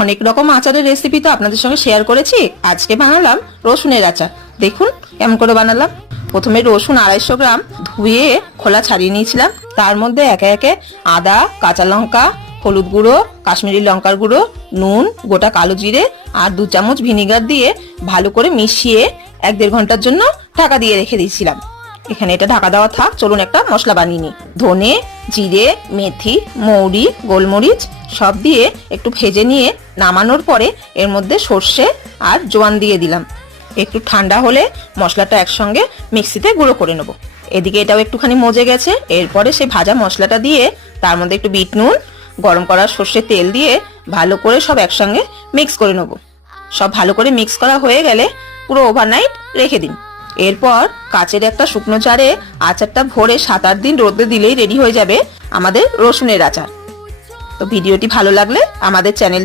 অনেক রকম আচারের রেসিপি তো আপনাদের সঙ্গে শেয়ার করেছি। আজকে বানালাম রসুনের আচার। দেখুন কেমন করে বানালাম। প্রথমে রসুন 250 গ্রাম ধুয়ে খোলা ছাড়িয়ে নিয়েছিলাম। তার মধ্যে একে একে আদা, কাঁচা লঙ্কা, হলুদ গুঁড়ো, কাশ্মীরি লঙ্কার গুঁড়ো, নুন, গোটা কালো জিরে আর 2 চামচ ভিনিগার দিয়ে ভালো করে মিশিয়ে 1-1.5 ঘন্টার জন্য ঢাকা দিয়ে রেখে দিয়েছিলাম। এখানে এটা ঢাকা দেওয়া থাক, চলুন একটা মশলা বানিয়ে নিই। ধনে, জিরে, মেথি, মৌরি, গোলমরিচ সব দিয়ে একটু ভেজে নিয়ে নামানোর পরে এর মধ্যে সর্ষে আর জোয়ান দিয়ে দিলাম। একটু ঠান্ডা হলে মশলাটা একসঙ্গে মিক্সিতে গুঁড়ো করে নেব। এদিকে এটাও একটুখানি মজে গেছে। এরপরে সেই ভাজা মশলাটা দিয়ে তার মধ্যে একটু বিট নুন, গরম করা সর্ষের তেল দিয়ে ভালো করে সব একসঙ্গে মিক্স করে নেব। সব ভালো করে মিক্স করা হয়ে গেলে পুরো ওভারনাইট রেখে দিন। এরপর কাচের একটা শুকনো জারে আচারটা ভরে 7-8 দিন রোদে দিলেই রেডি হয়ে যাবে আমাদের রসুনের আচার। তো ভিডিওটি ভালো লাগলে আমাদের চ্যানেলটি